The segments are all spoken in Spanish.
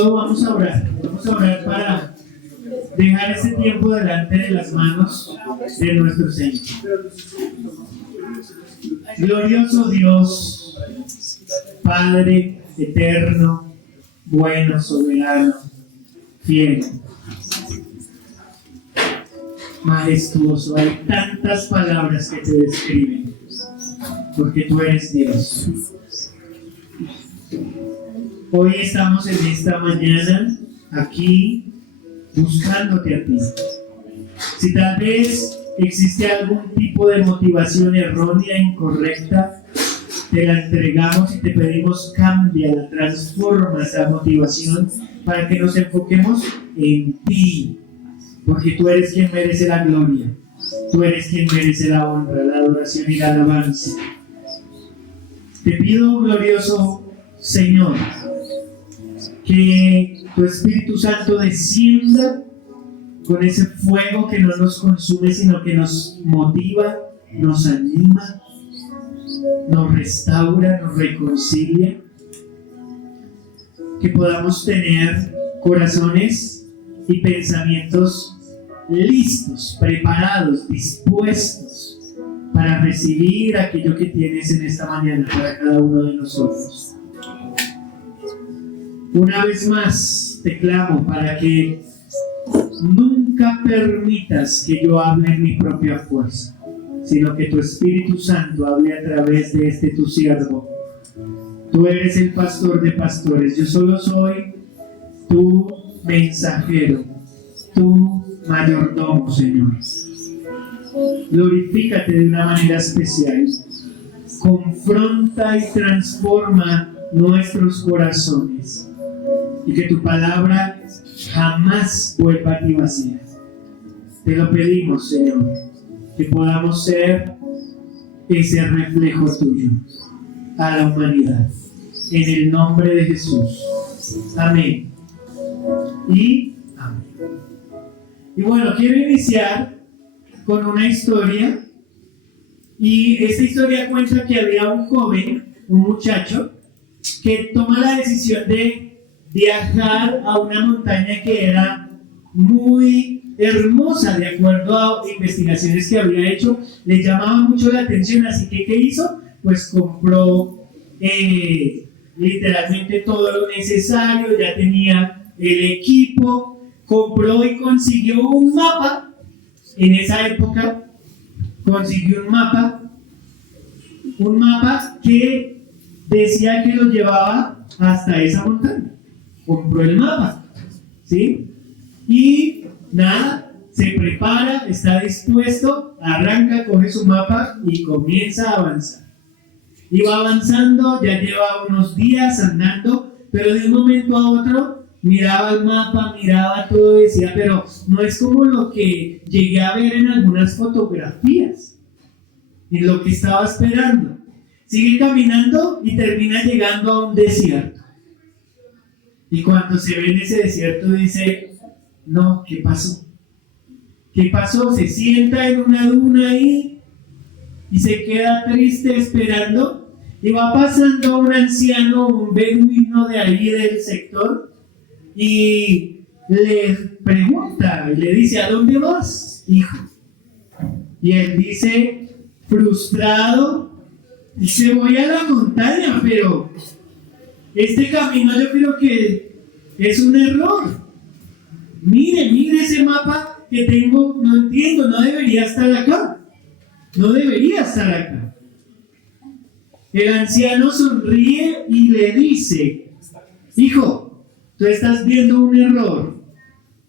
todo vamos a orar. Vamos a orar para dejar ese tiempo delante de las manos de nuestro Señor. Glorioso Dios, Padre eterno, bueno, soberano, fiel, majestuoso. Hay tantas palabras que te describen, porque tú eres Dios. Hoy estamos en esta mañana aquí buscándote a ti. Si tal vez existe algún tipo de motivación errónea, incorrecta, te la entregamos y te pedimos cámbiala, transforma esa motivación para que nos enfoquemos en ti, porque tú eres quien merece la gloria, tú eres quien merece la honra, la adoración y la alabanza. Te pido, glorioso Señor, que tu Espíritu Santo descienda con ese fuego que no nos consume, sino que nos motiva, nos anima, nos restaura, nos reconcilia. Que podamos tener corazones y pensamientos listos, preparados, dispuestos para recibir aquello que tienes en esta mañana para cada uno de nosotros. Una vez más te clamo para que nunca permitas que yo hable en mi propia fuerza, sino que tu Espíritu Santo hable a través de este tu siervo. Tú eres el pastor de pastores, yo solo soy tu mensajero, tu mayordomo, Señor. Glorifícate de una manera especial. Confronta y transforma nuestros corazones. Y que tu palabra jamás vuelva a ti vacía. Te lo pedimos, Señor, que podamos ser ese reflejo tuyo a la humanidad. En el nombre de Jesús. Amén. Y amén. Y bueno, quiero iniciar con una historia. Y esta historia cuenta que había un joven, un muchacho, que toma la decisión de viajar a una montaña que era muy hermosa, de acuerdo a investigaciones que había hecho. Le llamaba mucho la atención, así que ¿qué hizo? Pues compró literalmente todo lo necesario, ya tenía el equipo, compró y consiguió un mapa. En esa época consiguió un mapa que decía que lo llevaba hasta esa montaña. Compró el mapa, ¿sí? Y nada, se prepara, está dispuesto, arranca, coge su mapa y comienza a avanzar. Y va avanzando, ya lleva unos días andando, pero de un momento a otro miraba el mapa, miraba todo y decía, pero no es como lo que llegué a ver en algunas fotografías, en lo que estaba esperando. Sigue caminando y termina llegando a un desierto. Y cuando se ve en ese desierto dice, no, ¿qué pasó? ¿Qué pasó? Se sienta en una duna ahí y se queda triste esperando. Y va pasando un anciano, un beduino de ahí del sector, y le pregunta, y le dice, ¿a dónde vas, hijo? Y él dice, frustrado, dice, voy a la montaña, pero este camino yo creo que es un error. Mire ese mapa que tengo, no entiendo, no debería estar acá. No debería estar acá. El anciano sonríe y le dice, hijo, tú estás viendo un error,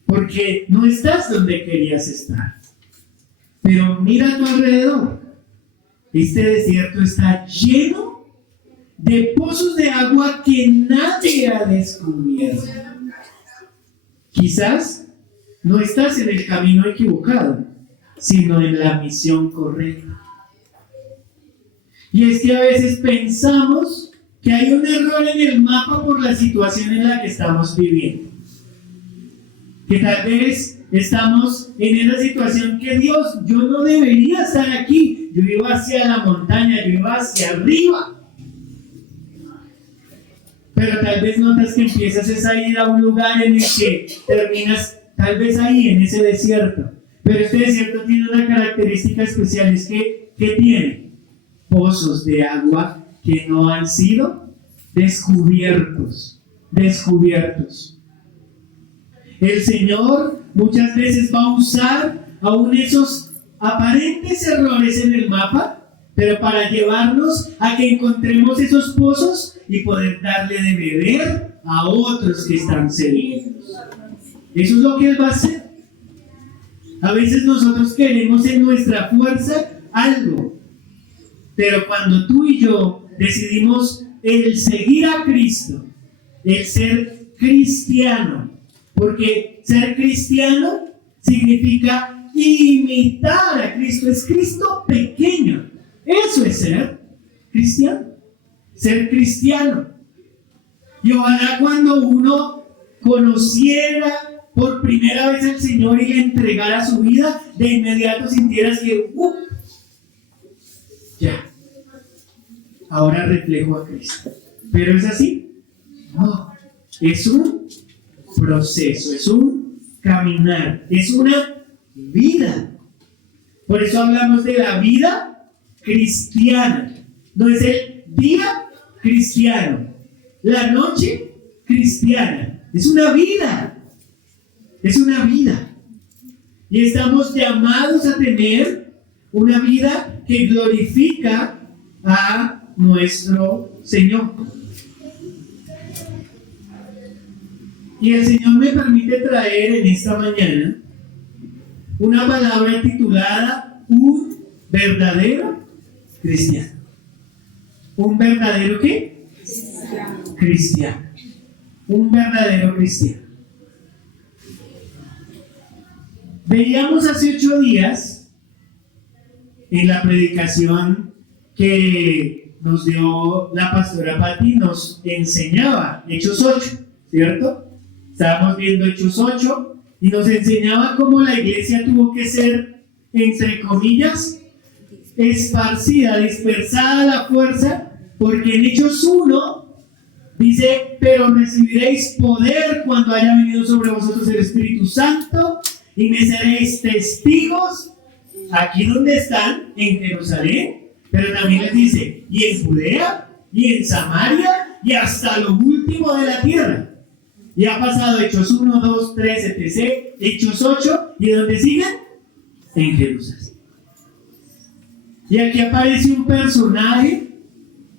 porque no estás donde querías estar. Pero mira a tu alrededor. Este desierto está lleno de pozos de agua que nadie ha descubierto. Quizás no estás en el camino equivocado, sino en la misión correcta. Y es que a veces pensamos que hay un error en el mapa por la situación en la que estamos viviendo. Que tal vez estamos en esa situación que Dios, yo no debería estar aquí. Yo iba hacia la montaña, yo iba hacia arriba. pero tal vez notas que empiezas a ir a un lugar en el que terminas tal vez ahí, en ese desierto. Pero este desierto tiene una característica especial, es que tiene pozos de agua que no han sido descubiertos. El Señor muchas veces va a usar aún esos aparentes errores en el mapa, pero para llevarnos a que encontremos esos pozos y poder darle de beber a otros que están sedientos. Eso es lo que Él va a hacer. A veces nosotros queremos en nuestra fuerza algo, pero cuando tú y yo decidimos el seguir a Cristo, el ser cristiano, porque ser cristiano significa imitar a Cristo, es Cristo pequeño. Eso es ser cristiano, ser cristiano. Y ojalá cuando uno conociera por primera vez al Señor y le entregara su vida, de inmediato sintieras que ya, ahora reflejo a Cristo. Pero es así, no, es un proceso, es un caminar, es una vida. Por eso hablamos de la vida cristiana. No es el día cristiano, la noche cristiana, es una vida. Es una vida. Y estamos llamados a tener una vida que glorifica a nuestro Señor. Y el Señor me permite traer en esta mañana una palabra titulada un verdadero cristiano. ¿Un verdadero qué? Cristiano. Un verdadero cristiano. Veíamos hace 8 días en la predicación que nos dio la pastora Patti, nos enseñaba Hechos 8, ¿cierto? Estábamos viendo Hechos 8 y nos enseñaba cómo la iglesia tuvo que ser, entre comillas, esparcida, dispersada a la fuerza, porque en Hechos 1 dice: pero recibiréis poder cuando haya venido sobre vosotros el Espíritu Santo, y me seréis testigos aquí donde están, en Jerusalén, pero también les dice, y en Judea, y en Samaria, y hasta lo último de la tierra. Y ha pasado Hechos 1, 2, 3, etc., Hechos 8, ¿y dónde siguen? En Jerusalén. Y aquí aparece un personaje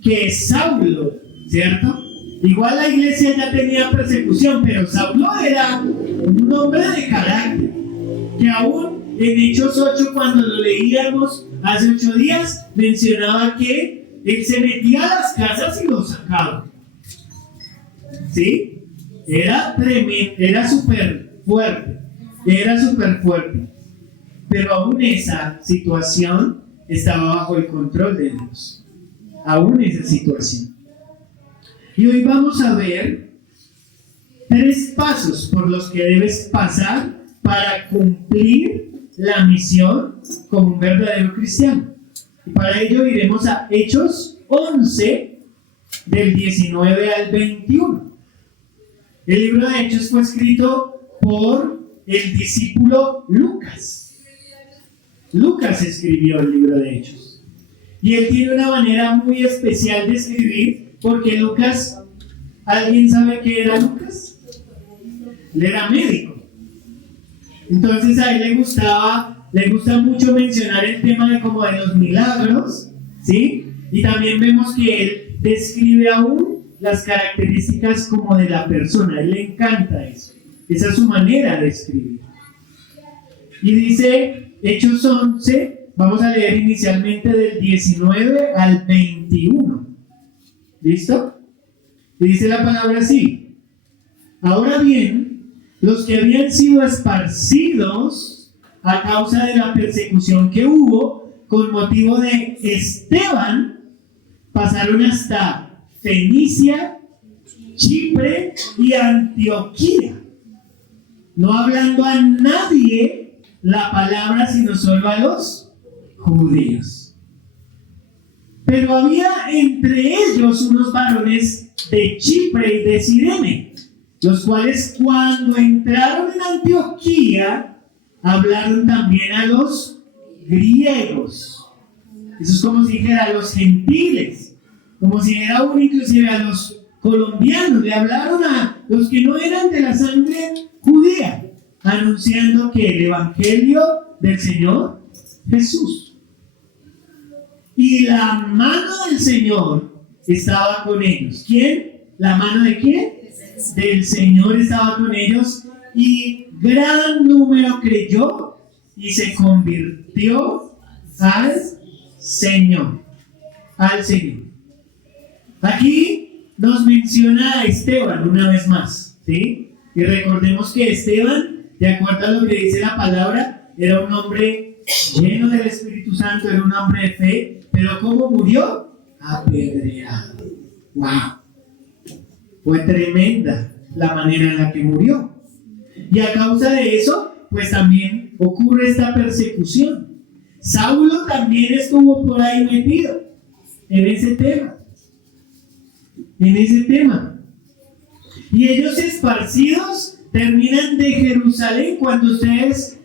que es Saulo, ¿cierto? Igual la iglesia ya tenía persecución, pero Saulo era un hombre de carácter, que aún en Hechos 8, cuando lo leíamos hace 8 días, mencionaba que él se metía a las casas y los sacaba. ¿Sí? Era tremendo, era súper fuerte, pero aún esa situación estaba bajo el control de Dios, aún esa situación. Y hoy vamos a ver 3 pasos por los que debes pasar para cumplir la misión como un verdadero cristiano. Y para ello iremos a Hechos 11, del 19 al 21. El libro de Hechos fue escrito por el discípulo Lucas. Lucas escribió el libro de Hechos. Y él tiene una manera muy especial de escribir, porque Lucas, ¿alguien sabe qué era Lucas? Él era médico. Entonces a él le gusta mucho mencionar el tema de como de los milagros, ¿sí? Y también vemos que él describe aún las características como de la persona. A él le encanta eso. Esa es su manera de escribir. Y dice Hechos 11, vamos a leer inicialmente del 19 al 21. ¿Listo? Y dice la palabra así: ahora bien, los que habían sido esparcidos a causa de la persecución que hubo con motivo de Esteban, pasaron hasta Fenicia, Chipre y Antioquía, no hablando a nadie la palabra sino solo a los judíos. Pero había entre ellos unos varones de Chipre y de Cirene, los cuales cuando entraron en Antioquía hablaron también a los griegos. Eso es como si dijera a los gentiles, como si dijera aún inclusive a los colombianos, le hablaron a los que no eran de la sangre judía, anunciando que el evangelio del Señor Jesús. Y la mano del Señor estaba con ellos. ¿Quién? ¿La mano de quién? Del Señor estaba con ellos, y gran número creyó y se convirtió al Señor. Al Señor. Aquí nos menciona a Esteban una vez más, ¿sí? Y recordemos que Esteban, de acuerdo a lo que dice la palabra, era un hombre lleno del Espíritu Santo, era un hombre de fe, pero ¿cómo murió? Apedreado. ¡Wow! Fue tremenda la manera en la que murió. Y a causa de eso, pues también ocurre esta persecución. Saulo también estuvo por ahí metido en ese tema. Y ellos esparcidos terminan de Jerusalén. Cuando ustedes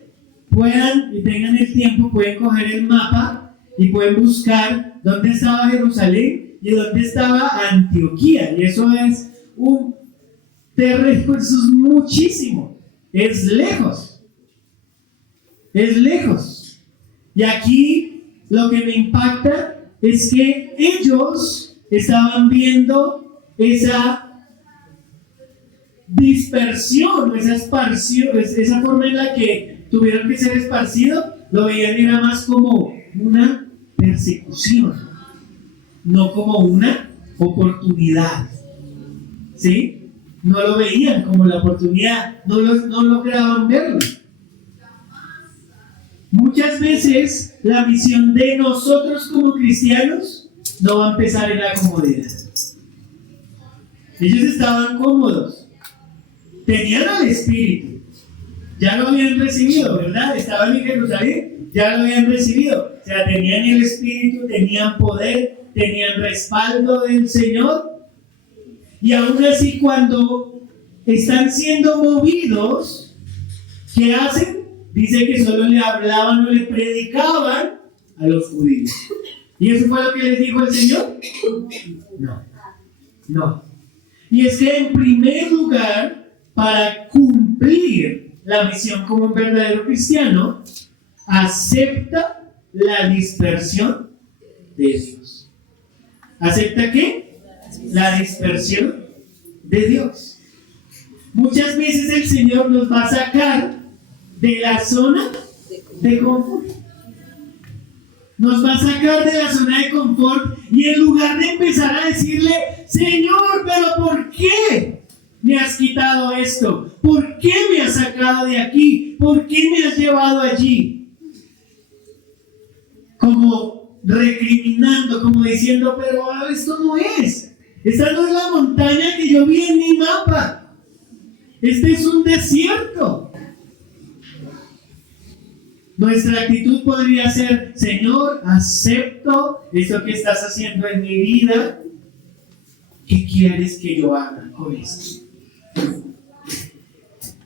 puedan y tengan el tiempo, pueden coger el mapa y pueden buscar dónde estaba Jerusalén y dónde estaba Antioquía. Y eso es un terreno, eso es muchísimo. Es lejos. Y aquí lo que me impacta es que ellos estaban viendo esa dispersión, esa esparción, esa forma en la que tuvieron que ser esparcidos, lo veían era más como una persecución, no como una oportunidad. ¿Sí? No lo veían como la oportunidad, no lograban verlo. Muchas veces la misión de nosotros como cristianos no va a empezar en la comodidad. Ellos estaban cómodos, tenían al Espíritu, ya lo habían recibido, ¿verdad? Estaban en Jerusalén, ya lo habían recibido, o sea, tenían el Espíritu, tenían poder, tenían respaldo del Señor, y aún así cuando están siendo movidos, ¿qué hacen? Dice que solo le hablaban o le predicaban a los judíos. ¿Y eso fue lo que les dijo el Señor? No. Y es que en primer lugar, para cumplir la misión como un verdadero cristiano, acepta la dispersión de Dios. ¿Acepta qué? La dispersión de Dios. Muchas veces el Señor nos va a sacar de la zona de confort. Nos va a sacar de la zona de confort, y en lugar de empezar a decirle: Señor, pero ¿por qué me has quitado esto? ¿Por qué me has sacado de aquí? ¿Por qué me has llevado allí? Como recriminando, como diciendo: pero esto no es. Esta no es la montaña que yo vi en mi mapa. Este es un desierto. Nuestra actitud podría ser: Señor, acepto esto que estás haciendo en mi vida. ¿Qué quieres que yo haga con esto?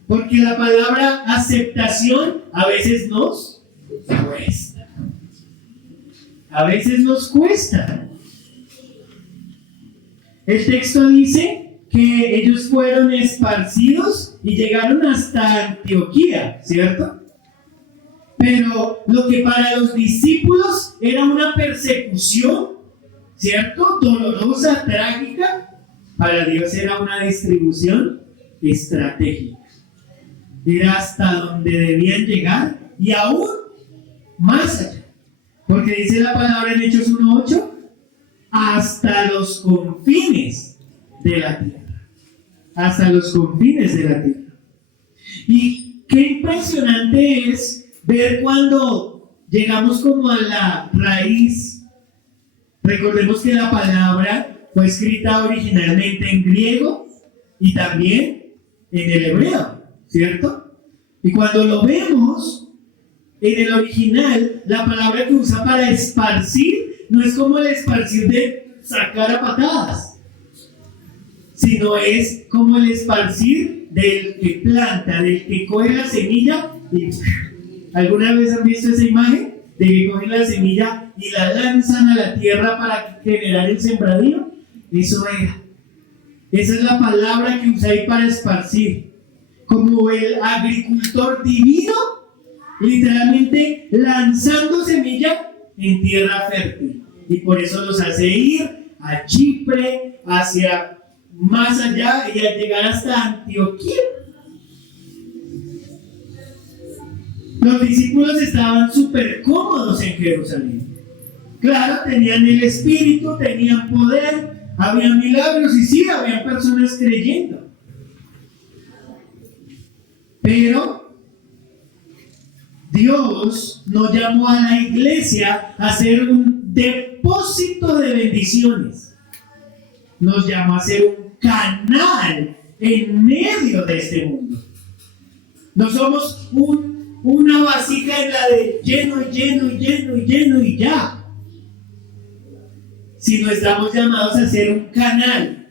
Porque la palabra aceptación a veces nos cuesta. A veces nos cuesta. El texto dice que ellos fueron esparcidos y llegaron hasta Antioquía, ¿cierto? Pero lo que para los discípulos era una persecución, ¿cierto? Dolorosa, trágica, para Dios era una distribución estratégica. Era hasta donde debían llegar y aún más allá. Porque dice la palabra en Hechos 1:8, hasta los confines de la tierra. Hasta los confines de la tierra. Y qué impresionante es ver cuando llegamos como a la raíz. Recordemos que la palabra fue escrita originalmente en griego y también en el hebreo, ¿cierto? Y cuando lo vemos en el original, la palabra que usa para esparcir no es como el esparcir de sacar a patadas. sino es como el esparcir del que planta, del que coge la semilla y ¿alguna vez han visto esa imagen? De que cogen la semilla y la lanzan a la tierra para generar el sembradío. Eso era. Esa es la palabra que usáis para esparcir. Como el agricultor divino, literalmente lanzando semilla en tierra fértil. Y por eso los hace ir a Chipre, hacia más allá y al llegar hasta Antioquía. Los discípulos estaban súper cómodos en Jerusalén. Claro, tenían el Espíritu, tenían poder, había milagros y sí, había personas creyendo. Pero Dios no llamó a la iglesia a ser un depósito de bendiciones. Nos llamó a ser un canal en medio de este mundo. No somos una vasija en la de lleno y lleno y lleno y lleno y ya. Sino estamos llamados a ser un canal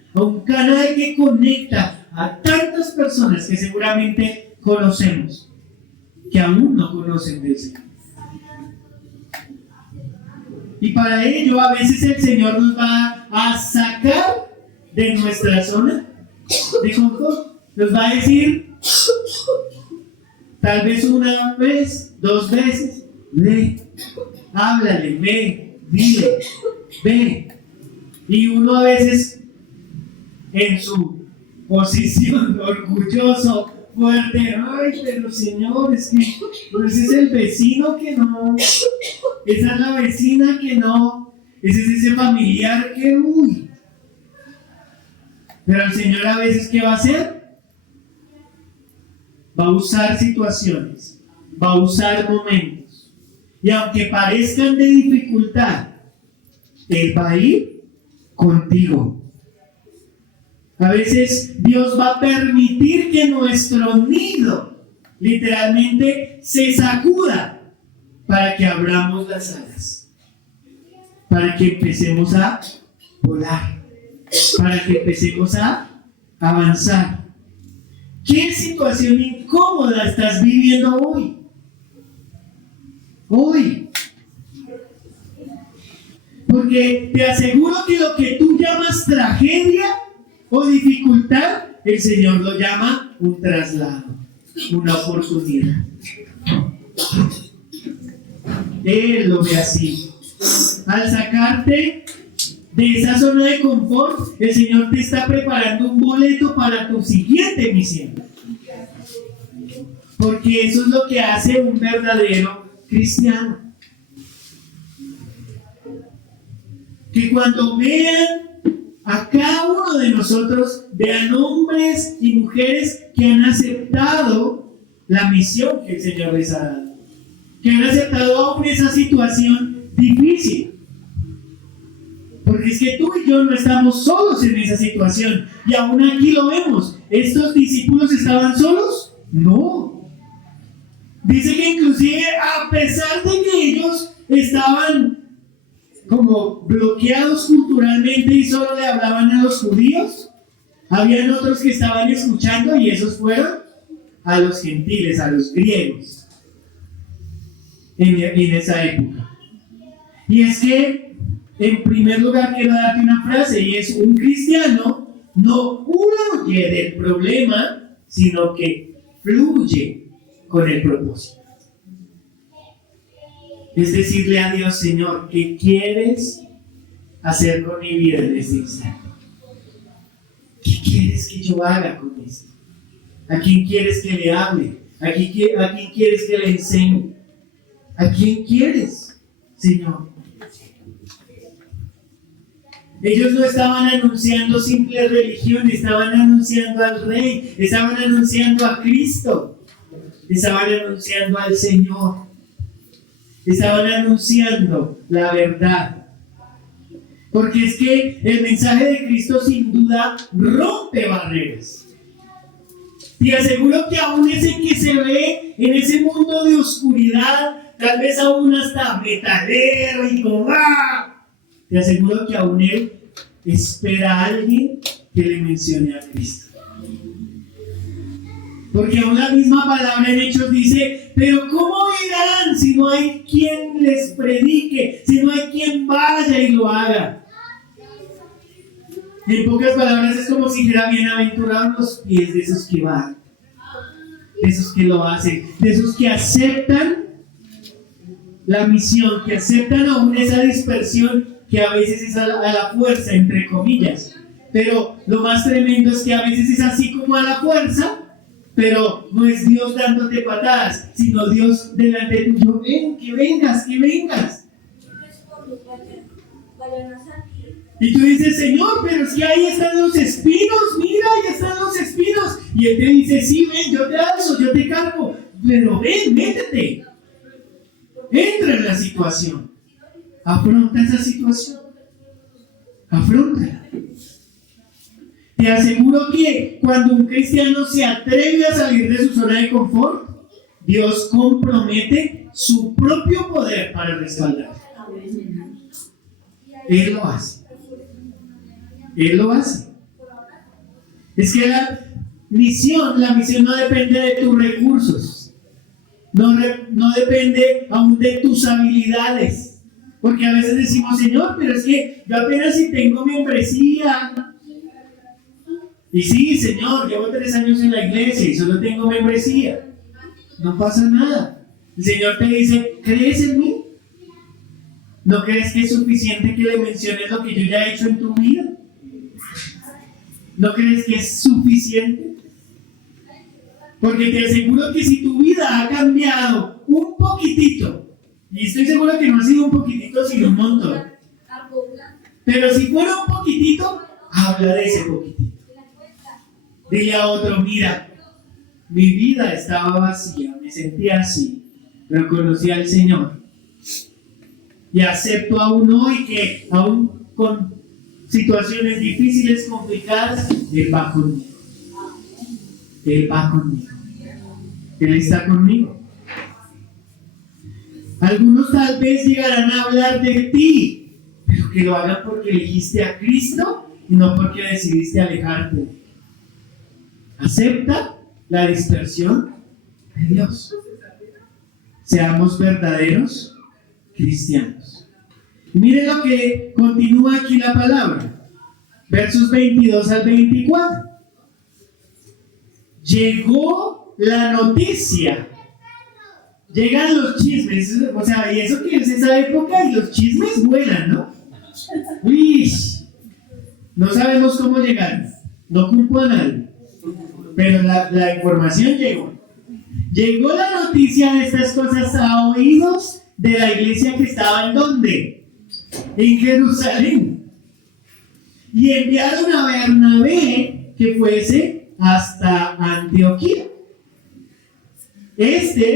que conecta a tantas personas que seguramente conocemos, que aún no conocen del Señor. Y para ello a veces el Señor nos va a sacar de nuestra zona de confort. Nos va a decir, tal vez una vez, 2 veces, ve, háblale, ve, dile, ve. Y uno a veces en su posición orgulloso, fuerte, ay, pero Señor, es que ese es el vecino que no, esa es la vecina que no, ese es ese familiar que, uy. Pero el Señor a veces, ¿qué va a hacer? Va a usar situaciones, va a usar momentos. Y aunque parezcan de dificultad, Él va a ir contigo. A veces Dios va a permitir que nuestro nido literalmente se sacuda para que abramos las alas, para que empecemos a volar, para que empecemos a avanzar. ¿Qué situación incómoda estás viviendo hoy? Porque te aseguro que lo que tú llamas tragedia o dificultad, el Señor lo llama un traslado, una oportunidad. Él lo ve así. Al sacarte de esa zona de confort, el Señor te está preparando un boleto para tu siguiente misión. Porque eso es lo que hace un verdadero cristiano. Que cuando vean a cada uno de nosotros, vean hombres y mujeres que han aceptado la misión que el Señor les ha dado. Que han aceptado aún esa situación difícil. Porque es que tú y yo no estamos solos en esa situación. Y aún aquí lo vemos. ¿Estos discípulos estaban solos? No. Dice que inclusive a pesar de que ellos estaban como bloqueados culturalmente y solo le hablaban a los judíos, habían otros que estaban escuchando y esos fueron a los gentiles, a los griegos en esa época. Y es que en primer lugar quiero darte una frase y es: un cristiano no huye del problema, sino que fluye con el propósito. Es decirle a Dios: Señor, ¿qué quieres hacer con mi vida en este instante? ¿Qué quieres que yo haga con esto? ¿A quién quieres que le hable? ¿A quién quieres que le enseñe? ¿A quién quieres, Señor? Ellos no estaban anunciando simple religión, estaban anunciando al Rey, estaban anunciando a Cristo, estaban anunciando al Señor. Estaban anunciando la verdad. Porque es que el mensaje de Cristo sin duda rompe barreras. Te aseguro que aún ese que se ve en ese mundo de oscuridad, tal vez aún hasta metalero y como te aseguro que aún él espera a alguien que le mencione a Cristo. Porque aún la misma palabra en Hechos dice, pero ¿cómo irán si no hay quien les predique, si no hay quien vaya y lo haga? En pocas palabras es como si dijera, bienaventurados los pies de esos que van, de esos que lo hacen, de esos que aceptan la misión, que aceptan aún esa dispersión que a veces es a la fuerza, entre comillas. Pero lo más tremendo es que a veces es así como a la fuerza, pero no es Dios dándote patadas, sino Dios delante tuyo, ven, que vengas, que vengas. Y tú dices, Señor, pero es que ahí están los espinos, mira, ahí están los espinos. Y Él te dice, sí, ven, yo te alzo, yo te cargo, pero ven, métete. Entra en la situación. Afronta esa situación. Afróntala. Te aseguro que cuando un cristiano se atreve a salir de su zona de confort, Dios compromete su propio poder para respaldar. Él lo hace. Él lo hace. Es que la misión no depende de tus recursos. No depende aún de tus habilidades. Porque a veces decimos, Señor, pero es que yo apenas si tengo membresía. Y sí, Señor, llevo 3 años en la iglesia y solo tengo membresía. No pasa nada. El Señor te dice, ¿crees en mí? ¿No crees que es suficiente que le menciones lo que yo ya he hecho en tu vida? ¿No crees que es suficiente? Porque te aseguro que si tu vida ha cambiado un poquitito, y estoy seguro que no ha sido un poquitito, sino un montón, pero si fuera un poquitito, habla de ese poquitito. Dile a otro, mira, mi vida estaba vacía, me sentía así, pero conocí al Señor. Y acepto aún hoy que, aún con situaciones difíciles, complicadas, Él va conmigo. Él va conmigo. Él está conmigo. Algunos tal vez llegarán a hablar de ti, pero que lo hagan porque elegiste a Cristo y no porque decidiste alejarte. Acepta la dispersión de Dios. Seamos verdaderos cristianos. Y miren lo que continúa aquí la palabra. Versos 22 al 24. Llegó la noticia. Llegan los chismes. O sea, y eso que es esa época y los chismes vuelan, ¿no? Uy, no sabemos cómo llegar. No culpo a nadie. Pero la información llegó. Llegó la noticia de estas cosas a oídos de la iglesia que estaba ¿en dónde? En Jerusalén. Y enviaron a Bernabé que fuese hasta Antioquía.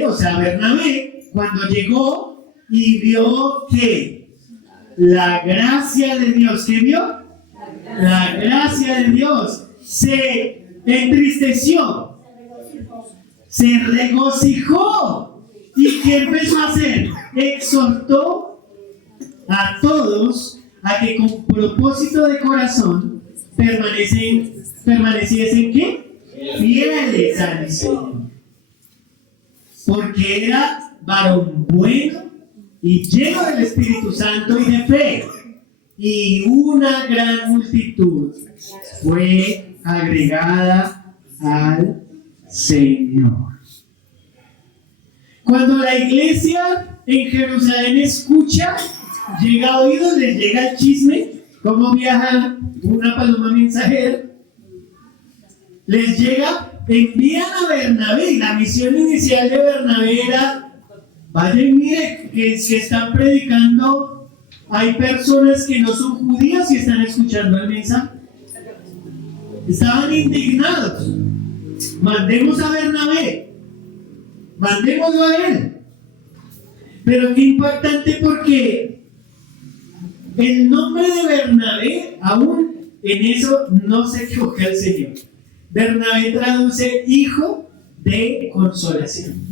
O sea, Bernabé, cuando llegó y vio que la gracia de Dios, ¿qué vio? La gracia de Dios se entristeció, se regocijó. ¿Y qué empezó a hacer? Exhortó a todos a que con propósito de corazón permaneciesen ¿qué? Fieles al Señor. Porque era varón bueno y lleno del Espíritu Santo y de fe. Y una gran multitud fue agregada al Señor. Cuando la iglesia en Jerusalén escucha, llega a oídos, les llega el chisme, cómo viaja una paloma mensajera, les llega, envían a Bernabé, y la misión inicial de Bernabé era, vayan, mire, que están predicando, hay personas que no son judías y están escuchando el mensaje. Estaban indignados. Mandemos a Bernabé, mandémoslo a él. Pero qué impactante, porque el nombre de Bernabé, aún en eso no se equivoca el Señor. Bernabé traduce hijo de consolación.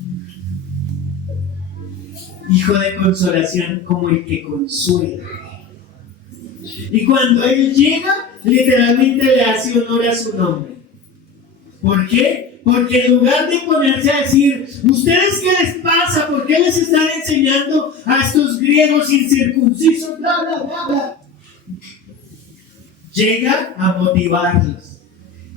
Hijo de consolación, como el que consuela. Y cuando él llega, literalmente le hace honor a su nombre. ¿Por qué? Porque en lugar de ponerse a decir, ¿ustedes qué les pasa? ¿Por qué les están enseñando a estos griegos incircuncisos? Bla, bla, bla, bla. Llega a motivarlos.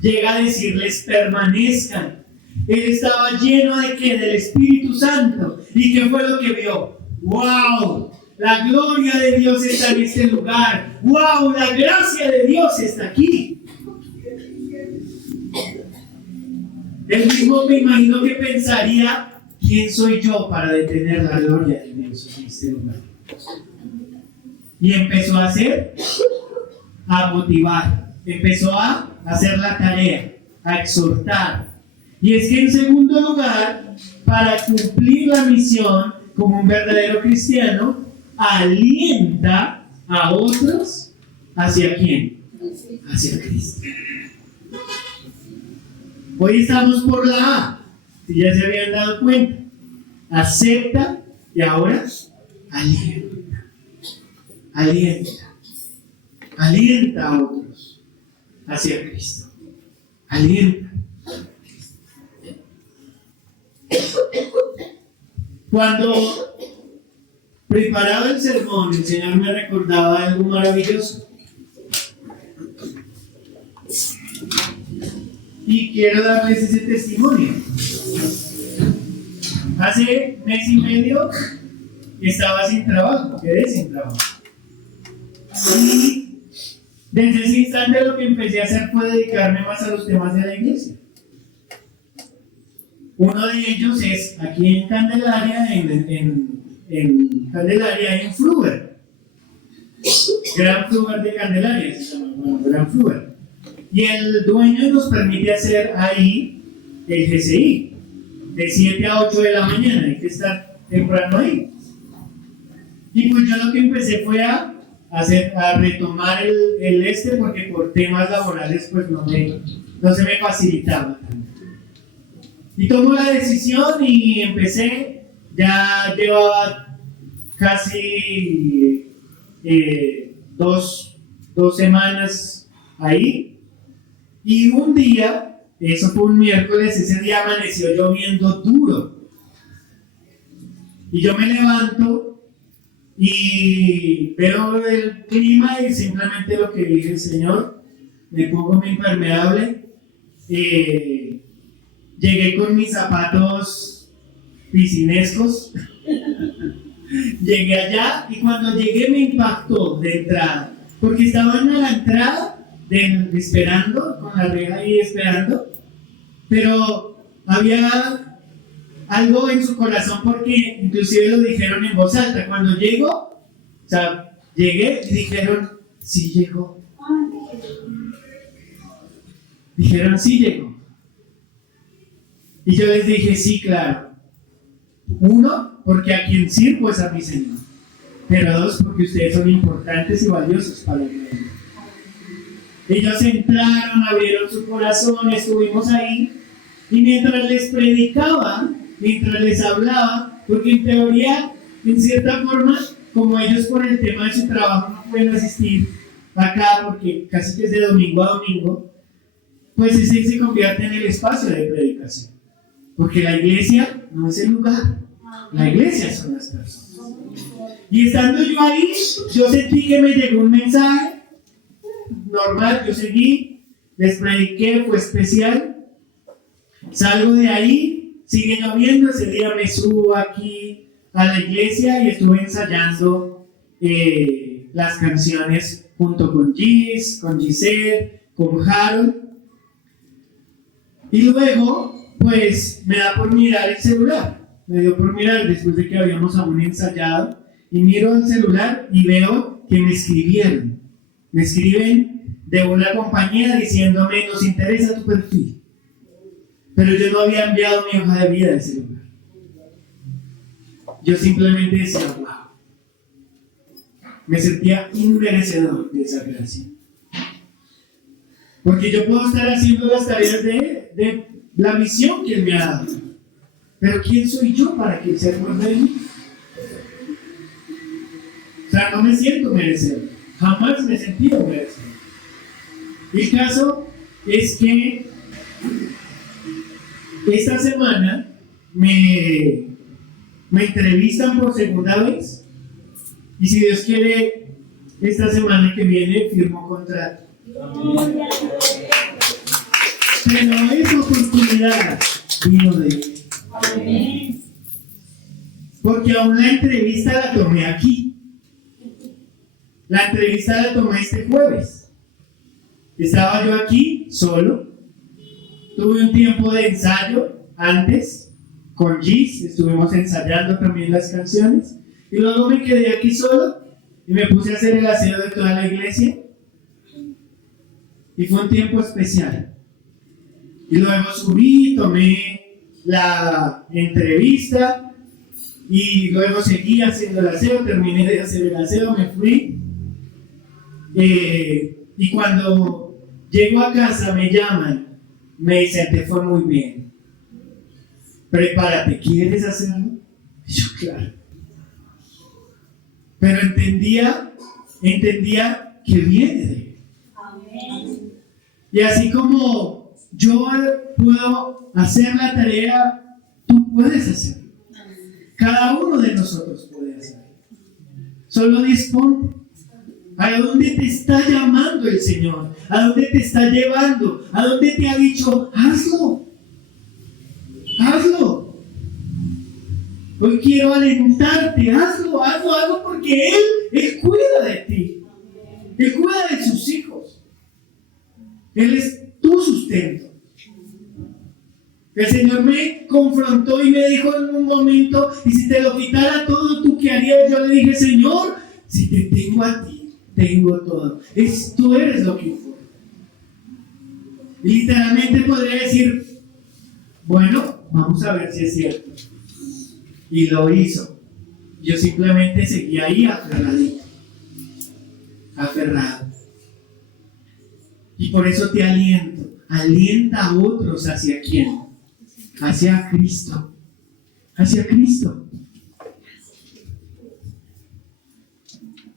Llega a decirles, permanezcan. Él estaba lleno de ¿qué? Del Espíritu Santo. ¿Y qué fue lo que vio? ¡Wow! La gloria de Dios está en este lugar. ¡Wow! La gracia de Dios está aquí. Él mismo me imagino que pensaría, ¿quién soy yo para detener la gloria de Dios en este lugar? Y empezó a motivar, empezó a hacer la tarea, a exhortar. Y es que en segundo lugar, para cumplir la misión como un verdadero cristiano, alienta a otros ¿hacia quién? Hacia Cristo. Hoy estamos por la A, si ya se habían dado cuenta. Acepta y ahora alienta. Alienta. Alienta a otros hacia Cristo. Alienta. Cuando preparaba el sermón, el Señor me recordaba algo maravilloso. Y quiero darles ese testimonio. Hace mes y medio estaba sin trabajo, quedé sin trabajo. Y desde ese instante lo que empecé a hacer fue dedicarme más a los temas de la iglesia. Uno de ellos es aquí en Candelaria, en Candelaria hay un Fruver. Gran Fruver de Candelaria, bueno, Gran Fruver. Y el dueño nos permite hacer ahí el GCI, de 7 a 8 de la mañana, hay que estar temprano ahí. Y pues yo lo que empecé fue a retomar el porque por temas laborales pues no se me facilitaba. Y tomo la decisión y empecé, ya llevaba casi 2 semanas ahí. Y un día, eso fue un miércoles, ese día amaneció lloviendo duro. Y yo me levanto y veo el clima y simplemente lo que dije, Señor, me pongo mi impermeable. Llegué con mis zapatos piscinescos. Llegué allá y cuando llegué me impactó de entrada, porque estaban a la entrada esperando, con la reja ahí esperando, pero había algo en su corazón porque inclusive lo dijeron en voz alta. Cuando llegué y dijeron, sí llegó. Dijeron, sí llegó. Y yo les dije, sí, claro. 1, porque a quien sirvo es a mi Señor. Pero 2, porque ustedes son importantes y valiosos para el mundo. Ellos entraron, abrieron su corazón, estuvimos ahí. Y mientras les predicaba, mientras les hablaba, porque en teoría, en cierta forma, como ellos por el tema de su trabajo no pueden asistir acá, porque casi que es de domingo a domingo, pues ese se convierte en el espacio de predicación. Porque la iglesia no es el lugar, la iglesia son las personas. Y estando yo ahí, yo sentí que me llegó un mensaje normal, yo seguí, les prediqué, fue especial. Salgo de ahí, sigue lloviendo, ese día me subo aquí a la iglesia y estuve ensayando las canciones junto con Gis, con Giselle, con Harold. Y luego, pues, me da por mirar el celular. Me dio por mirar después de que habíamos aún ensayado. Y miro el celular y veo que me escribieron. Me escriben de una compañía diciéndome, nos interesa tu perfil. Pero yo no había enviado mi hoja de vida a ese lugar. Yo simplemente decía, wow. Me sentía inmerecedor de esa gracia. Porque yo puedo estar haciendo las tareas de la misión que Él me ha dado. Pero ¿quién soy yo para que Él se acuerde de mí? O sea, no me siento merecedor. Jamás me he sentido merecedor. El caso es que esta semana me entrevistan por segunda vez y si Dios quiere, esta semana que viene firmo contrato. Pero esa oportunidad vino de Él. Porque aún la entrevista la tomé aquí. La entrevista la tomé este jueves. Estaba yo aquí solo. Tuve un tiempo de ensayo antes con Gis. Estuvimos ensayando también las canciones. Y luego me quedé aquí solo y me puse a hacer el aseo de toda la iglesia. Y fue un tiempo especial. Y luego subí, tomé la entrevista y luego seguí haciendo el aseo, terminé de hacer el aseo, me fui. Y cuando llego a casa me llaman, me dicen, te fue muy bien. Prepárate, ¿quieres hacerlo? Y yo, claro. Pero entendía que viene de Él. Amén. Y así como yo puedo hacer la tarea, tú puedes hacerlo. Cada uno de nosotros puede hacerlo. Solo disponte. ¿A dónde te está llamando el Señor? ¿A dónde te está llevando? ¿A dónde te ha dicho, hazlo? Hazlo. Hoy quiero alentarte, hazlo porque Él cuida de ti. Él cuida de sus hijos. Él es tu sustento. El Señor me confrontó y me dijo en un momento, y si te lo quitara todo, ¿tú qué harías? Yo le dije, Señor, si te tengo a ti, tengo todo. Tú eres lo que fue. Literalmente podría decir, bueno, vamos a ver si es cierto. Y lo hizo. Yo simplemente seguí ahí aferrado. Y por eso te aliento. Alienta a otros hacia quién. Hacia Cristo. Hacia Cristo.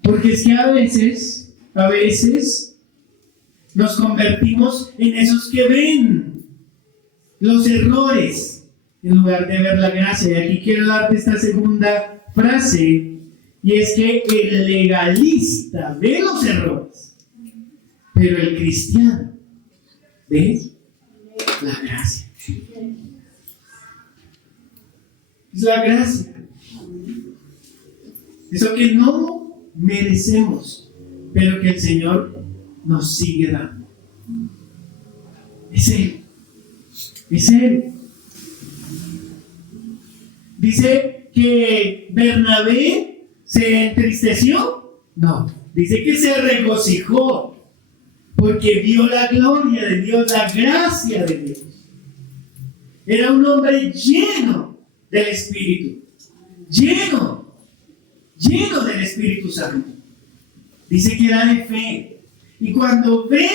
Porque es que a veces nos convertimos en esos que ven los errores en lugar de ver la gracia. Y aquí quiero darte esta segunda frase, y es que el legalista ve los errores, pero el cristiano ve la gracia. Es la gracia. Eso que no merecemos, pero que el Señor nos sigue dando. Es Él. Es Él. Dice que Bernabé se entristeció. No, dice que se regocijó porque vio la gloria de Dios, la gracia de Dios. Era un hombre lleno del Espíritu, lleno del Espíritu Santo. Dice que era de fe. Y cuando ve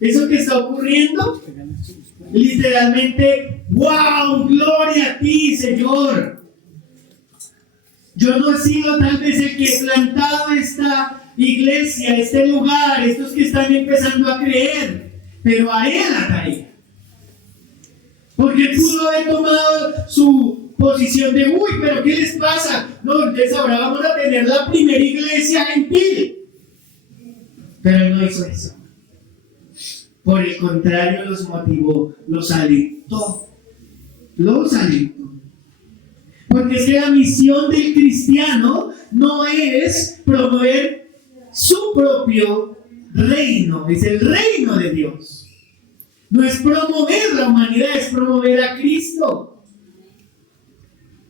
eso que está ocurriendo, literalmente, ¡wow! ¡Gloria a ti, Señor! Yo no he sido tal vez el que he plantado esta iglesia, este lugar, estos que están empezando a creer, pero a Él la tarea. Porque pudo haber tomado su posición de, uy, pero ¿qué les pasa? No, entonces ahora vamos a tener la primera iglesia gentil. Pero Él no hizo eso. Por el contrario, los motivó, los alentó. Porque es que la misión del cristiano no es promover su propio reino, es el reino de Dios. No es promover la humanidad, es promover a Cristo.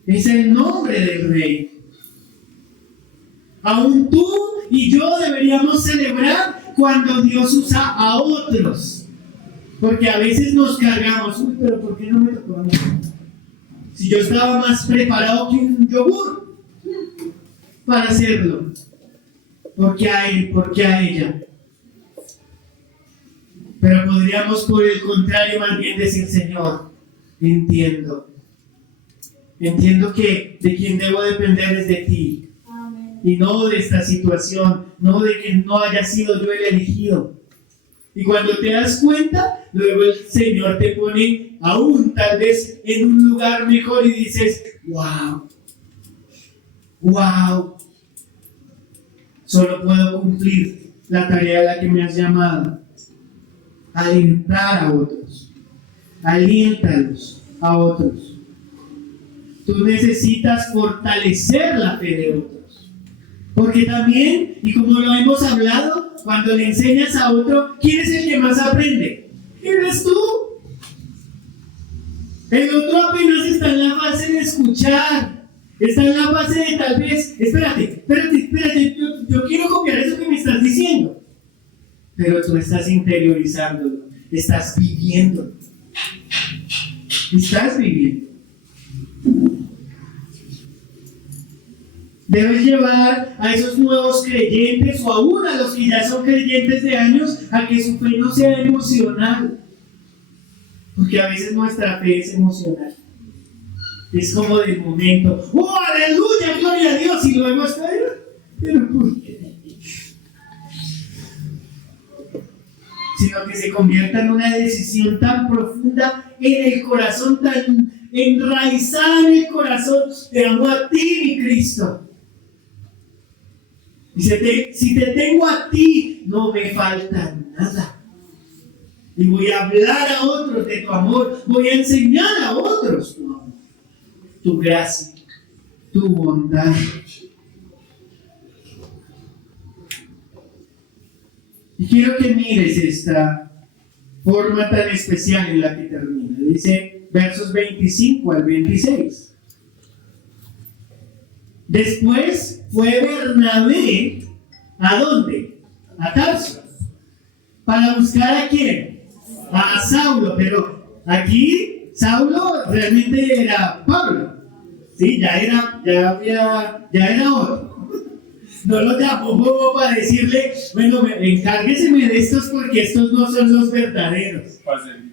Es el nombre del Rey. Aún tú y yo deberíamos celebrar cuando Dios usa a otros. Porque a veces nos cargamos, uy, pero ¿por qué no me tocó a mí? Si yo estaba más preparado que un yogur para hacerlo. ¿Por qué a él? ¿Por qué a ella? Pero podríamos por el contrario más bien decir, Señor, entiendo que de quien debo depender es de ti. Amén. Y no de esta situación, no de que no haya sido yo el elegido. Y cuando te das cuenta, luego el Señor te pone aún tal vez en un lugar mejor y dices, wow, wow, solo puedo cumplir la tarea a la que me has llamado. Alentar a otros, aliéntalos a otros. Tú necesitas fortalecer la fe de otros. Porque también, y como lo hemos hablado, cuando le enseñas a otro, ¿quién es el que más aprende? Eres tú. El otro apenas está en la fase de escuchar. Está en la fase de tal vez, espérate, yo quiero copiar eso que me estás diciendo. Pero tú estás interiorizándolo, estás viviendo. Estás viviendo. Debes llevar a esos nuevos creyentes o aún a los que ya son creyentes de años a que su fe no sea emocional. Porque a veces nuestra fe es emocional. Es como del momento. ¡Oh, aleluya, gloria a Dios! Y luego está ahí. Pero ¿por qué? Sino que se convierta en una decisión tan profunda en el corazón, tan enraizada en el corazón. Te amo a ti, mi Cristo. Dice, si te tengo a ti, no me falta nada. Y voy a hablar a otros de tu amor. Voy a enseñar a otros tu amor, tu gracia, tu bondad. Y quiero que mires esta forma tan especial en la que termina. Dice versos 25 al 26. Después fue Bernabé, ¿a dónde? A Tarso. ¿Para buscar a quién? A Saulo. Pero aquí Saulo realmente era Pablo. Sí, ya era otro. No lo llamó bobo para decirle, bueno, encárgueseme de estos porque estos no son los verdaderos.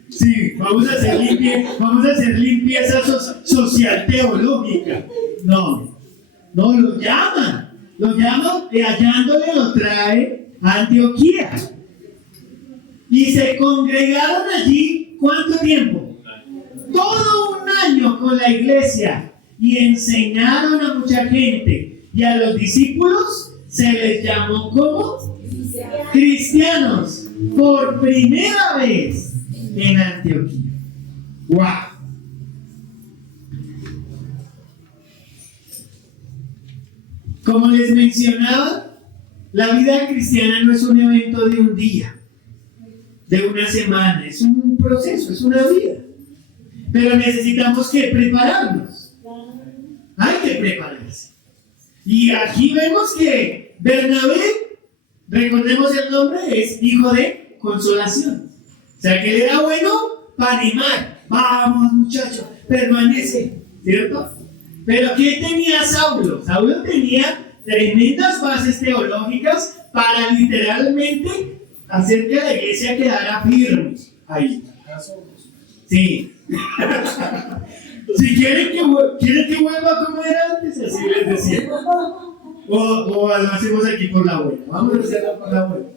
Sí, vamos a hacer limpieza social teológica. No, lo llaman y hallándole lo trae a Antioquía. Y se congregaron allí, ¿cuánto tiempo? Todo un año con la iglesia y enseñaron a mucha gente. Y a los discípulos se les llamó como cristianos por primera vez en Antioquía. ¡Wow! Como les mencionaba, la vida cristiana no es un evento de un día, de una semana, es un proceso, es una vida. Pero necesitamos que prepararnos. Hay que prepararse. Y aquí vemos que Bernabé, recordemos el nombre, es hijo de consolación. O sea que él era bueno para animar. Vamos muchachos, permanece, ¿cierto? Pero ¿qué tenía Saulo? Saulo tenía tremendas bases teológicas para literalmente hacer que la iglesia quedara firme. Ahí. Sí. Si quieren que vuelva como era antes, así les decía. O lo hacemos aquí por la buena. Vamos a hacerlo por la buena.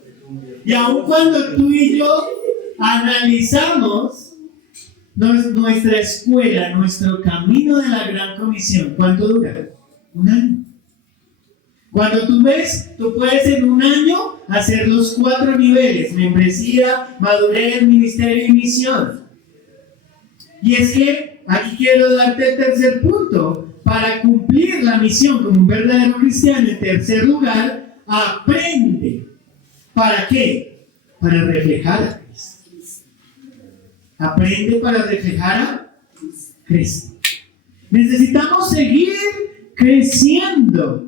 Y aun cuando tú y yo analizamos nuestra escuela, nuestro camino de la Gran Comisión, ¿cuánto dura? Un año. Cuando tú ves, tú puedes en un año hacer los 4 niveles: membresía, madurez, ministerio y misión. Y es que aquí quiero darte el tercer punto. Para cumplir la misión como un verdadero cristiano, en tercer lugar, aprende. ¿Para qué? Para reflejar a Cristo. Aprende para reflejar a Cristo. Necesitamos seguir creciendo.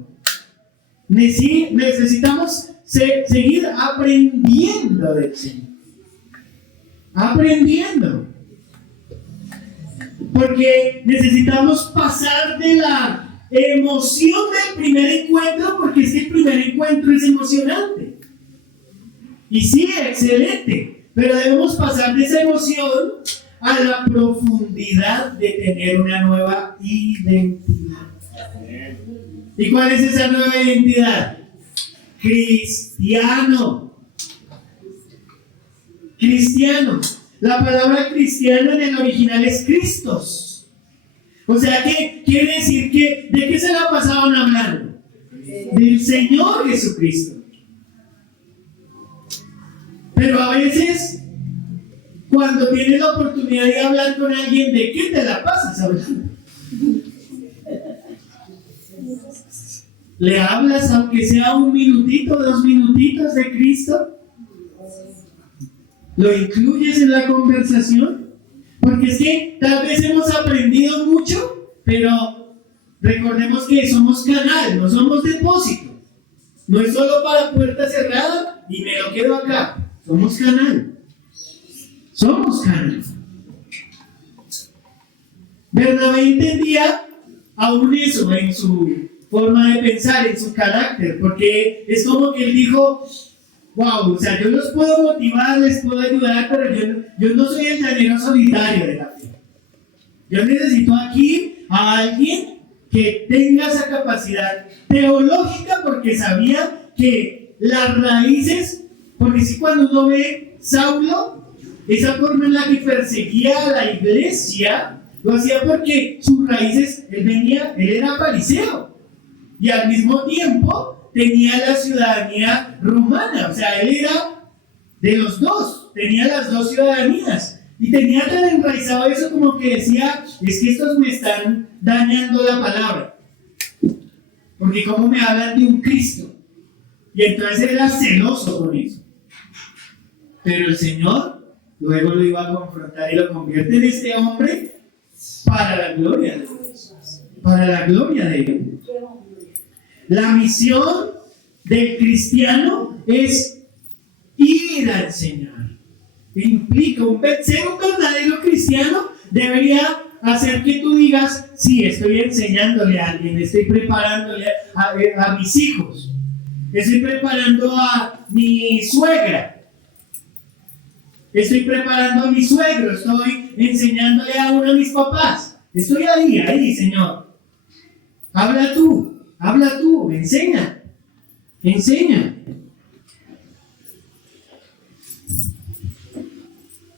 Necesitamos seguir aprendiendo del Señor. Aprendiendo. Porque necesitamos pasar de la emoción del primer encuentro, porque es que el primer encuentro es emocionante. Y sí, excelente. Pero debemos pasar de esa emoción a la profundidad de tener una nueva identidad. ¿Y cuál es esa nueva identidad? Cristiano. cristiano. La palabra cristiano en el original es Cristos. O sea que quiere decir que, ¿de qué se la pasaban hablando? Del Señor Jesucristo. Pero a veces, cuando tienes la oportunidad de hablar con alguien, ¿de qué te la pasas hablando? ¿Le hablas aunque sea 1 minutito, 2 minutitos de Cristo? ¿Lo incluyes en la conversación? Porque es que tal vez hemos aprendido mucho, pero recordemos que somos canal, no somos depósito. No es solo para puerta cerrada y me lo quedo acá. Somos canal. Somos canal. Bernabé entendía aún eso en su forma de pensar, en su carácter, porque es como que él dijo: wow, o sea, yo los puedo motivar, les puedo ayudar, pero yo no soy el llanero solitario de la fe. Yo necesito aquí a alguien que tenga esa capacidad teológica, porque sabía que las raíces, porque si cuando uno ve Saulo, esa forma en la que perseguía a la iglesia, lo hacía porque sus raíces, él era fariseo, y al mismo tiempo tenía la ciudadanía romana, o sea, él era de los dos, tenía las dos ciudadanías, y tenía tan enraizado eso como que decía: es que estos me están dañando la palabra, porque como me hablan de un Cristo, y entonces él era celoso con eso. Pero el Señor luego lo iba a confrontar y lo convierte en este hombre para la gloria de Dios, para la gloria de Dios. La misión del cristiano es ir a enseñar. Implica ser un verdadero cristiano debería hacer que tú digas: sí, estoy enseñándole a alguien, estoy preparándole a mis hijos, estoy preparando a mi suegra, estoy preparando a mi suegro, estoy enseñándole a uno de mis papás. Estoy ahí, Señor. Habla tú, enseña.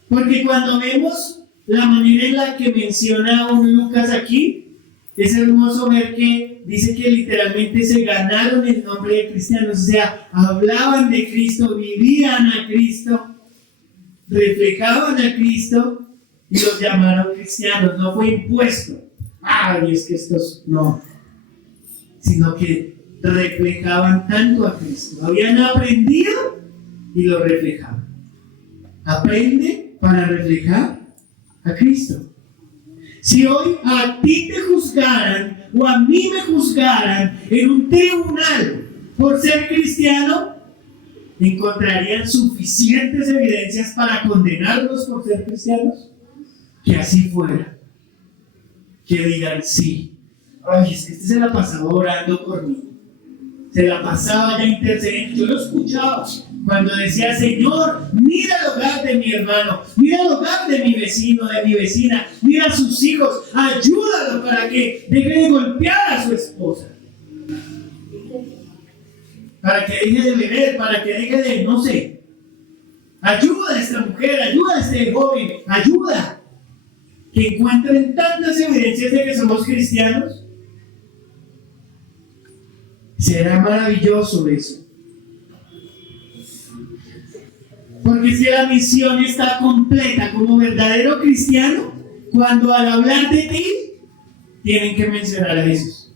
Porque cuando vemos la manera en la que menciona un Lucas aquí, es hermoso ver que dice que literalmente se ganaron el nombre de cristianos, o sea, hablaban de Cristo, vivían a Cristo, reflejaban a Cristo y los llamaron cristianos. No fue impuesto. Ay, es que estos no. Sino que reflejaban tanto a Cristo. Habían aprendido y lo reflejaban. Aprende para reflejar a Cristo. Si hoy a ti te juzgaran o a mí me juzgaran en un tribunal por ser cristiano, ¿encontrarían suficientes evidencias para condenarnos por ser cristianos? Que así fuera. Que digan: sí, ay, es que este se la pasaba orando por mí, se la pasaba ya intercediendo. Yo lo escuchaba cuando decía: Señor, mira el hogar de mi hermano, mira el hogar de mi vecino, de mi vecina, mira a sus hijos, ayúdalo para que deje de golpear a su esposa, para que deje de beber, para que deje de, no sé, ayuda a esta mujer, ayuda a este joven, ayuda. Que encuentren tantas evidencias de que somos cristianos. Será maravilloso eso. Porque si la misión está completa como verdadero cristiano, cuando al hablar de ti, tienen que mencionar a Jesús.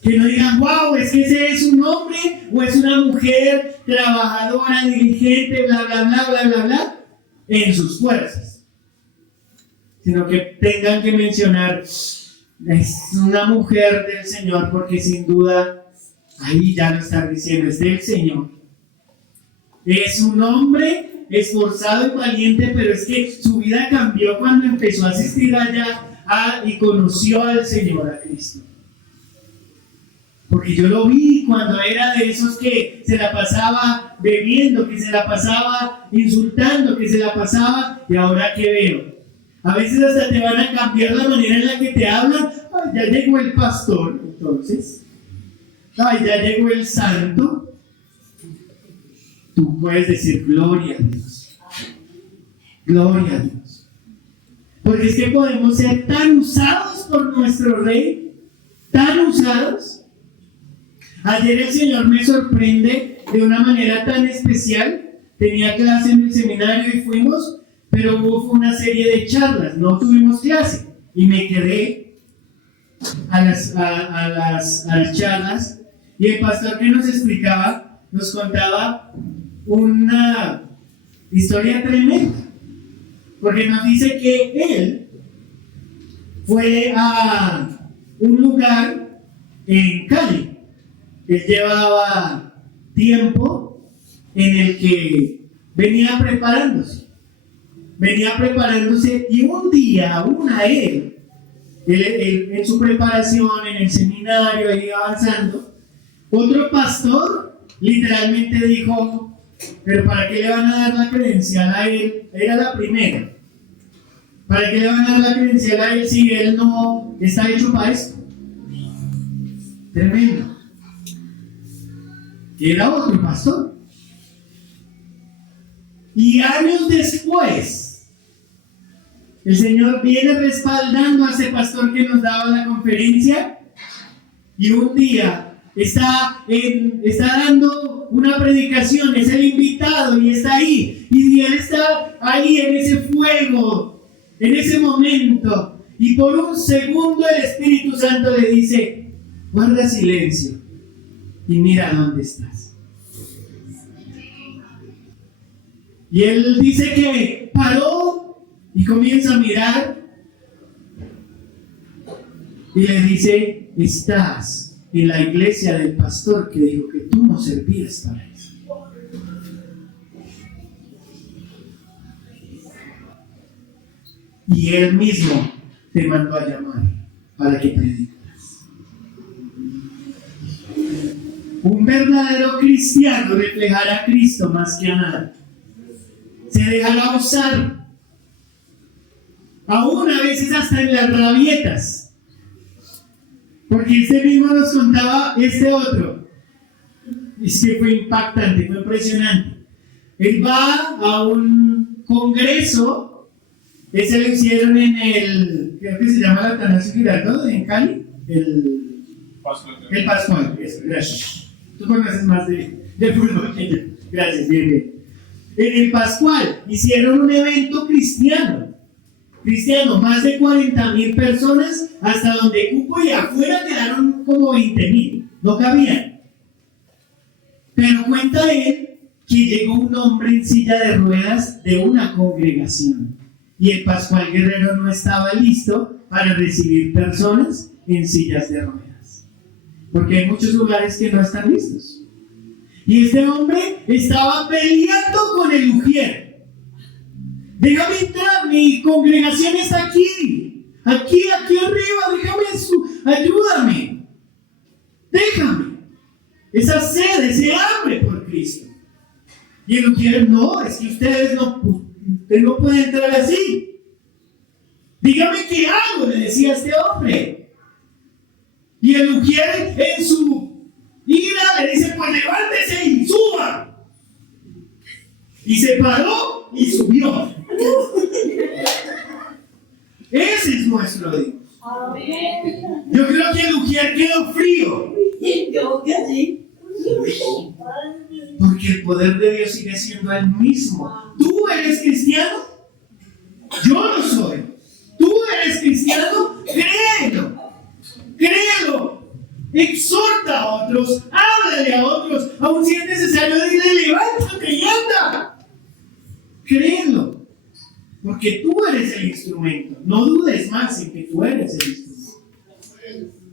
Que no digan: wow, es que ese es un hombre o es una mujer trabajadora, diligente, bla, bla, bla, bla, bla, bla, en sus fuerzas. Sino que tengan que mencionar: es una mujer del Señor, porque sin duda, ahí ya lo están diciendo, es del Señor. Es un hombre esforzado y valiente, pero es que su vida cambió cuando empezó a asistir allá y conoció al Señor, a Cristo. Porque yo lo vi cuando era de esos que se la pasaba bebiendo, que se la pasaba insultando, que se la pasaba, y ahora ¿qué veo? A veces hasta te van a cambiar la manera en la que te hablan. Ay, ya llegó el pastor, entonces. Ay, ya llegó el santo. tú puedes decir gloria a Dios. Gloria a Dios. Porque es que podemos ser tan usados por nuestro Rey, tan usados. Ayer el Señor me sorprende de una manera tan especial. Tenía clase en el seminario y fuimos, pero hubo una serie de charlas, no tuvimos clase. Y me quedé a las charlas, y el pastor que nos explicaba, nos contaba una historia tremenda. Porque nos dice que él fue a un lugar en Cali. Él llevaba tiempo en el que venía preparándose y un día, él en su preparación, en el seminario, ahí avanzando, otro pastor literalmente dijo: pero ¿para qué le van a dar la credencial a él? Era la primera. ¿Para qué le van a dar la credencial a él si él no está hecho para esto? Tremendo. Era otro pastor. Y años después, el Señor viene respaldando a ese pastor que nos daba la conferencia, y un día está dando una predicación, es el invitado y está ahí, y él está ahí en ese fuego, en ese momento, y por un segundo el Espíritu Santo le dice: guarda silencio y mira dónde estás. Y él dice que paró y comienza a mirar y le dice: estás en la iglesia del pastor que dijo que tú no servías para eso. Y él mismo te mandó a llamar para que predicas. Un verdadero cristiano reflejará a Cristo más que a nada. Se dejará usar, aún a veces hasta en las rabietas, porque este mismo nos contaba este otro. Es que fue impactante, fue impresionante. Él va a un congreso, ese lo hicieron en el, creo que se llama el Atanasio Girardot, en Cali, el Pascual, eso, gracias. Tú conoces más de fútbol que yo. Gracias, bien. En el Pascual hicieron un evento cristiano, más de 40,000 personas, hasta donde cupo, y afuera quedaron como 20,000, no cabían. Pero cuenta él que llegó un hombre en silla de ruedas de una congregación, y el Pascual Guerrero no estaba listo para recibir personas en sillas de ruedas, porque hay muchos lugares que no están listos. Y este hombre estaba peleando con el ujier. Déjame entrar, mi congregación está aquí arriba, ayúdame, déjame. Esa sed, ese hambre por Cristo. Y el ujier: no, es que usted no puede entrar así. Dígame qué hago, le decía este hombre. Y el ujier, en su ira, le dice: pues levántese y suba. Y se paró y subió. Ese es nuestro Dios. Yo creo que el ujier quedó frío, porque el poder de Dios sigue siendo el mismo. ¿Tú eres cristiano? Yo no soy. ¿Tú eres cristiano? Créelo. Exhorta a otros, háblale a otros, aun si es necesario, dile: levántate y anda. Créelo, porque tú eres el instrumento. No dudes más en que tú eres el instrumento.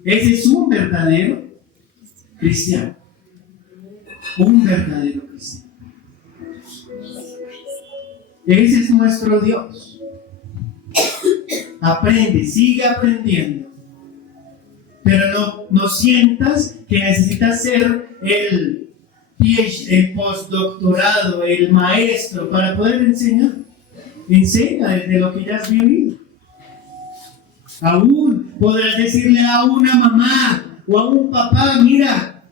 Ese es un verdadero cristiano. Un verdadero cristiano. Ese es nuestro Dios. Aprende, sigue aprendiendo. Pero no sientas que necesitas ser el postdoctorado, el maestro para poder enseñar. Enseña desde lo que ya has vivido. Aún podrás decirle a una mamá o a un papá: mira,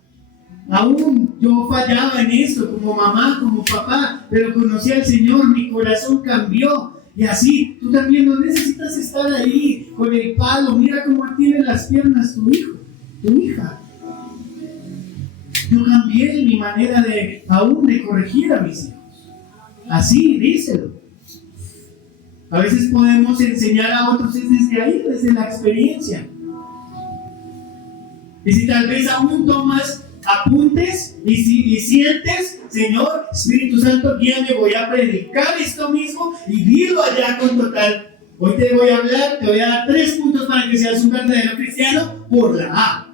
aún yo fallaba en esto, como mamá, como papá, pero conocí al Señor, mi corazón cambió. Y así, tú también no necesitas estar ahí con el palo. Mira cómo tiene las piernas tu hijo, tu hija. Yo cambié mi manera de aún de corregir a mis hijos. Así, díselo. A veces podemos enseñar a otros desde ahí, desde la experiencia. Y si tal vez aún tomas apuntes y sientes, Señor, Espíritu Santo, guíame, voy a predicar esto mismo y dilo allá con total. Hoy te voy a hablar, te voy a dar 3 puntos para que seas un verdadero cristiano por la A.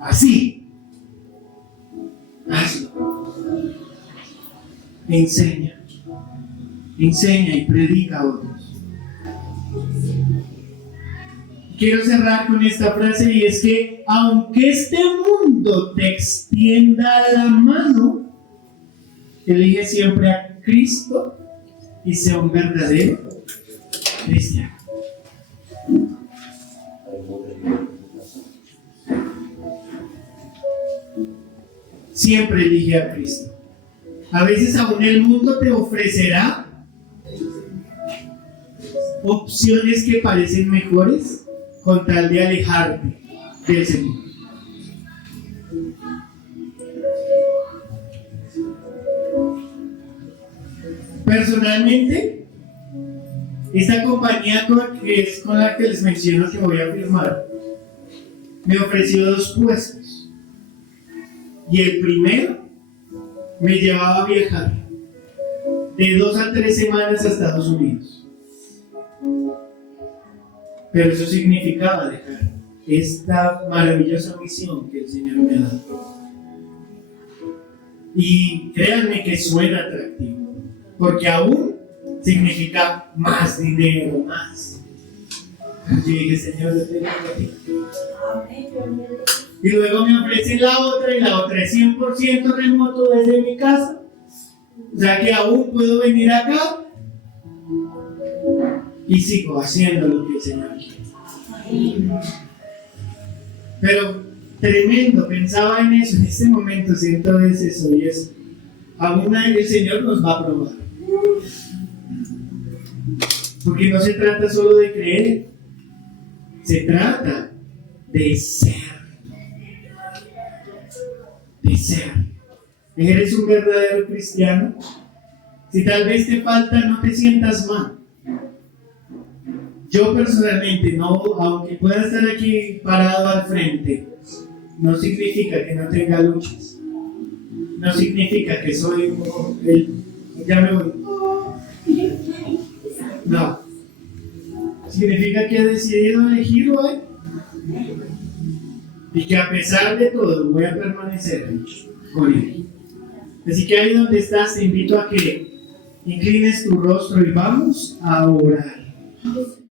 Así. Hazlo. Enseña y predica a otros. Quiero cerrar con esta frase y es que aunque este mundo te extienda la mano, elige siempre a Cristo y sea un verdadero cristiano. Siempre elige a Cristo. A veces aún el mundo te ofrecerá opciones que parecen mejores con tal de alejarte del Señor. Personalmente, esta compañía que es con la que les menciono que voy a firmar, me ofreció 2 puestos. Y el primero me llevaba a viajar de 2 a 3 semanas a Estados Unidos. Pero eso significaba dejar esta maravillosa misión que el Señor me ha dado. Y créanme que suena atractivo, porque aún significa más dinero, más. Y dije, Señor, yo te digo a ti. Y luego me ofrecen la otra, y la otra es 100% remoto desde mi casa. O sea que aún puedo venir acá y sigo haciendo lo que el Señor quiere. Pero tremendo, pensaba en eso, en este momento siento eso y es, aún el Señor nos va a probar. Porque no se trata solo de creer, se trata de ser. De ser. ¿Eres un verdadero cristiano? Si tal vez te falta, no te sientas mal. Yo personalmente no, aunque pueda estar aquí parado al frente, no significa que no tenga luchas. No significa que soy ya me voy. No. Significa que he decidido elegirlo hoy. Y que a pesar de todo voy a permanecer con él. Así que ahí donde estás te invito a que inclines tu rostro y vamos a orar.